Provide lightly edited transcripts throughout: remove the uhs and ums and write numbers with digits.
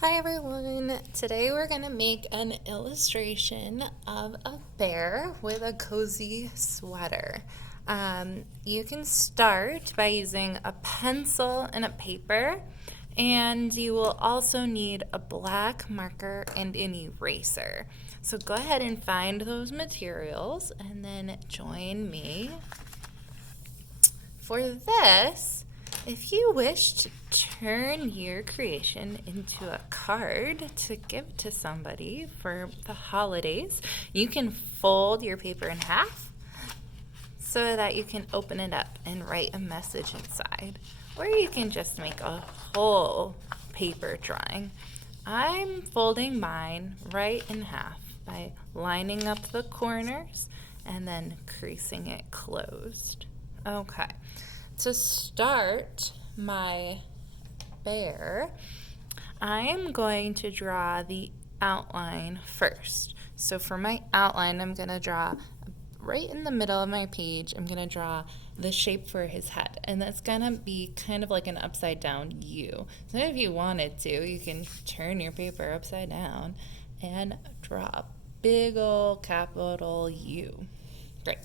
Hi everyone! Today we're going to make an illustration of a bear with a cozy sweater. You can start by using a pencil and a paper, and you will also need a black marker and an eraser. So go ahead and find those materials and then join me. For this, if you wish to turn your creation into a card to give to somebody for the holidays, you can fold your paper in half so that you can open it up and write a message inside. Or you can just make a whole paper drawing. I'm folding mine right in half by lining up the corners and then creasing it closed. Okay, to start my bear, I'm going to draw the outline first. So for my outline, I'm going to draw right in the middle of my page, I'm going to draw the shape for his head. And that's going to be kind of like an upside down U. So if you wanted to, you can turn your paper upside down and draw a big old capital U. Great.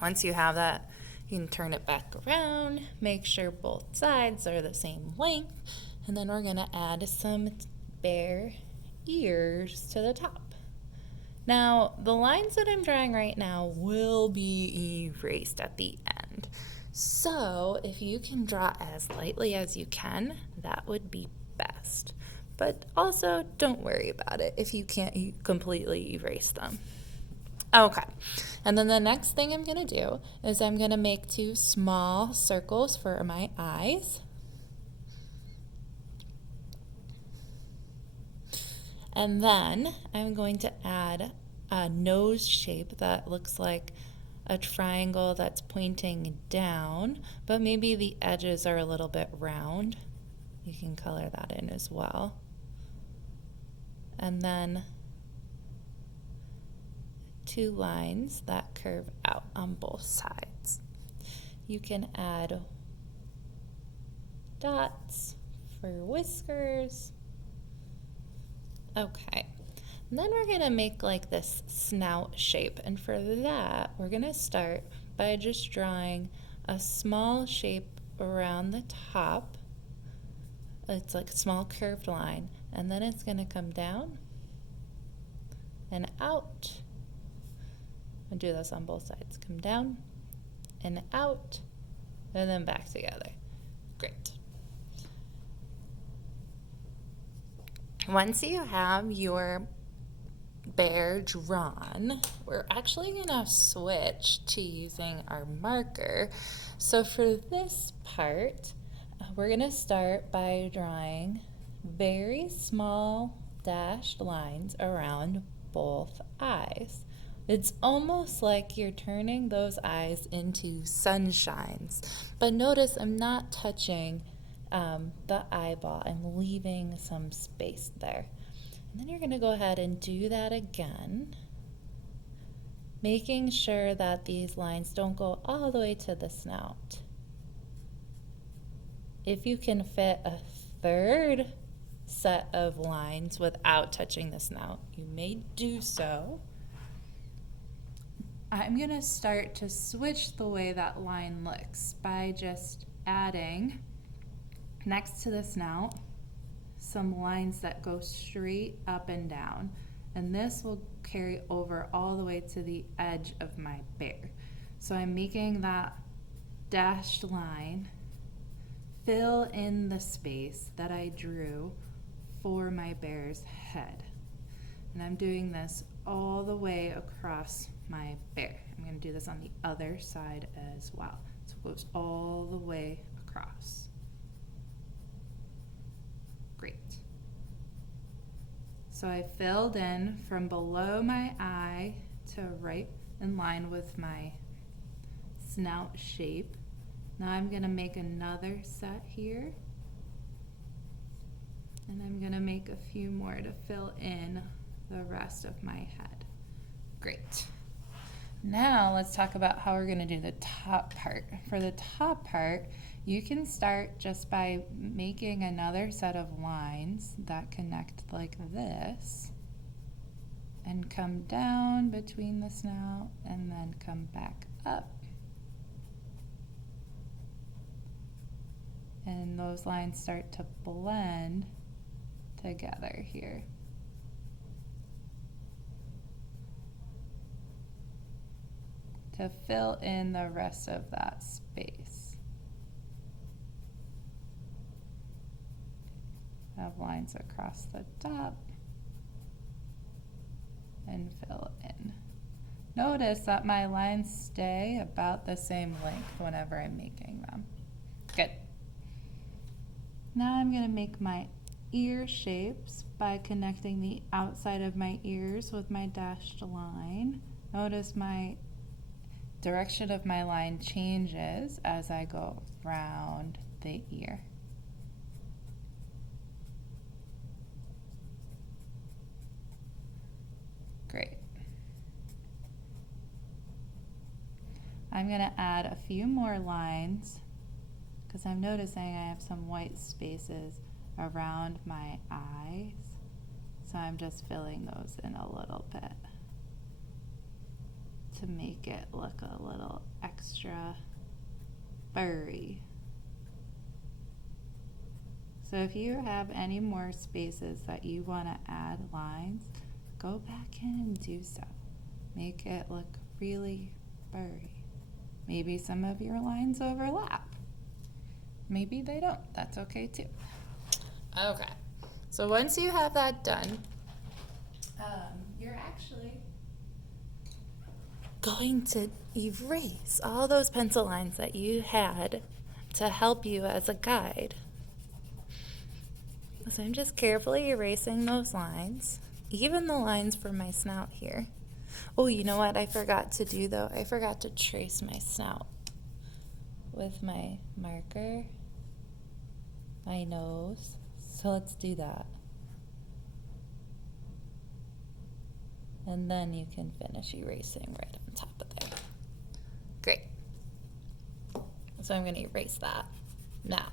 Once you have that, you can turn it back around, make sure both sides are the same length, and then we're going to add some bear ears to the top. Now, the lines that I'm drawing right now will be erased at the end. So, if you can draw as lightly as you can, that would be best. But also, don't worry about it if you can't completely erase them. Okay, and then the next thing I'm going to do is I'm going to make two small circles for my eyes. And then I'm going to add a nose shape that looks like a triangle that's pointing down, but maybe the edges are a little bit round. You can color that in as well. And then two lines that curve out on both sides. You can add dots for whiskers. Okay, and then we're going to make like this snout shape, and for that we're going to start by just drawing a small shape around the top. It's like a small curved line, and then it's going to come down and out. I'll do this on both sides. Come down and out, and then back together. Great. Once you have your bear drawn, we're actually going to switch to using our marker. So for this part, we're going to start by drawing very small dashed lines around both eyes. It's almost like you're turning those eyes into sunshines. But notice I'm not touching the eyeball. I'm leaving some space there. And then you're going to go ahead and do that again, making sure that these lines don't go all the way to the snout. If you can fit a third set of lines without touching the snout, you may do so. I'm going to start to switch the way that line looks by just adding next to the snout some lines that go straight up and down, and this will carry over all the way to the edge of my bear. So I'm making that dashed line fill in the space that I drew for my bear's head, and I'm doing this all the way across my bear. I'm going to do this on the other side as well, so it goes all the way across. Great. So I filled in from below my eye to right in line with my snout shape. Now I'm going to make another set here, and I'm going to make a few more to fill in the rest of my head. Great. Now let's talk about how we're going to do the top part. For the top part, you can start just by making another set of lines that connect like this and come down between the snout and then come back up. And those lines start to blend together here. To fill in the rest of that space. Have lines across the top and fill in. Notice that my lines stay about the same length whenever I'm making them. Good. Now I'm going to make my ear shapes by connecting the outside of my ears with my dashed line. Notice my direction of my line changes as I go around the ear. Great. I'm going to add a few more lines because I'm noticing I have some white spaces around my eyes. So I'm just filling those in a little bit to make it look a little extra furry. So if you have any more spaces that you want to add lines, go back in and do so. Make it look really furry. Maybe some of your lines overlap. Maybe they don't. That's okay too. Okay. So once you have that done, you're actually going to erase all those pencil lines that you had to help you as a guide. So I'm just carefully erasing those lines, even the lines for my snout here. Oh, you know what I forgot to do though? I forgot to trace my snout with my marker, my nose. So let's do that. And then you can finish erasing right on top of there. Great. So I'm going to erase that now.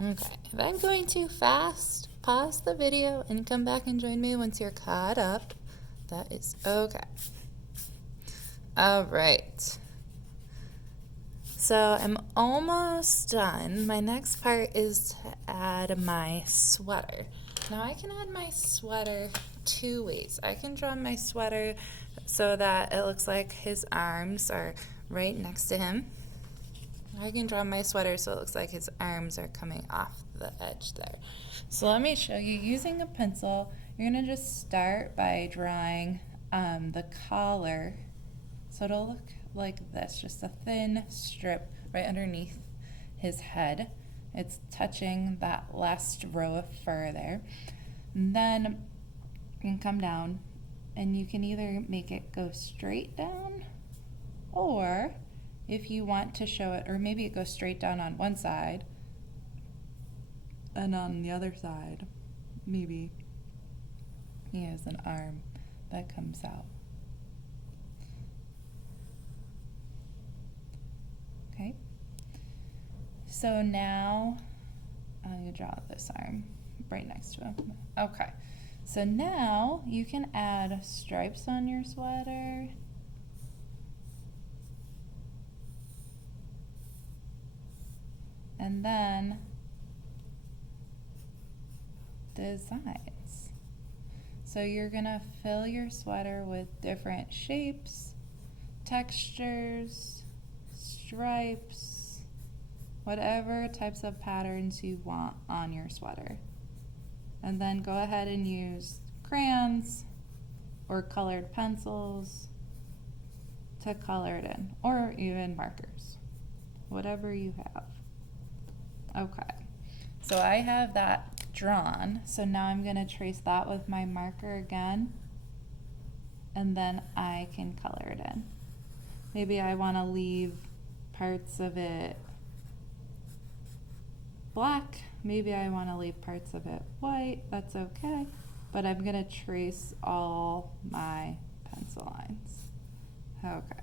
Okay, if I'm going too fast, pause the video and come back and join me once you're caught up. That is okay. All right. So I'm almost done. My next part is to add my sweater. Now I can add my sweater two ways. I can draw my sweater so that it looks like his arms are right next to him. I can draw my sweater so it looks like his arms are coming off the edge there. So let me show you using a pencil. You're going to just start by drawing the collar. So it'll look like this, just a thin strip right underneath his head. It's touching that last row of fur there. And then you can come down and you can either make it go straight down, or if you want to show it, or maybe it goes straight down on one side and on the other side maybe he has an arm that comes out. Okay, so now I'm going to draw this arm right next to him. Okay, so now you can add stripes on your sweater. And then designs. So you're going to fill your sweater with different shapes, textures, stripes, whatever types of patterns you want on your sweater. And then go ahead and use crayons or colored pencils to color it in, or even markers, whatever you have. Okay, so I have that drawn, so now I'm going to trace that with my marker again, and then I can color it in. Maybe I want to leave parts of it black, maybe I want to leave parts of it white, that's okay, but I'm going to trace all my pencil lines. Okay.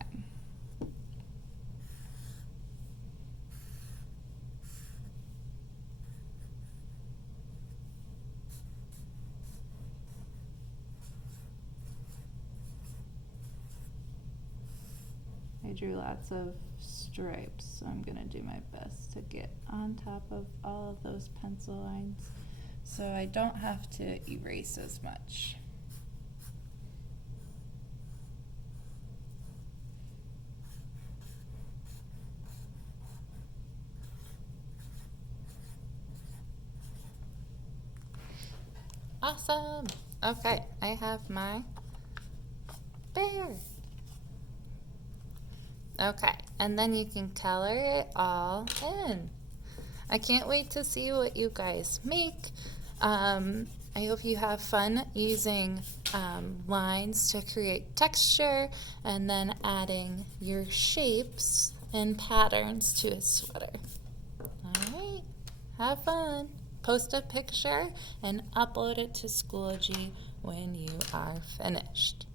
I drew lots of stripes, so I'm going to do my best to get on top of all of those pencil lines so I don't have to erase as much. Awesome. Okay, I have my bear. Okay, and then you can color it all in. I can't wait to see what you guys make. I hope you have fun using lines to create texture and then adding your shapes and patterns to a sweater. All right, have fun. Post a picture and upload it to Schoology when you are finished.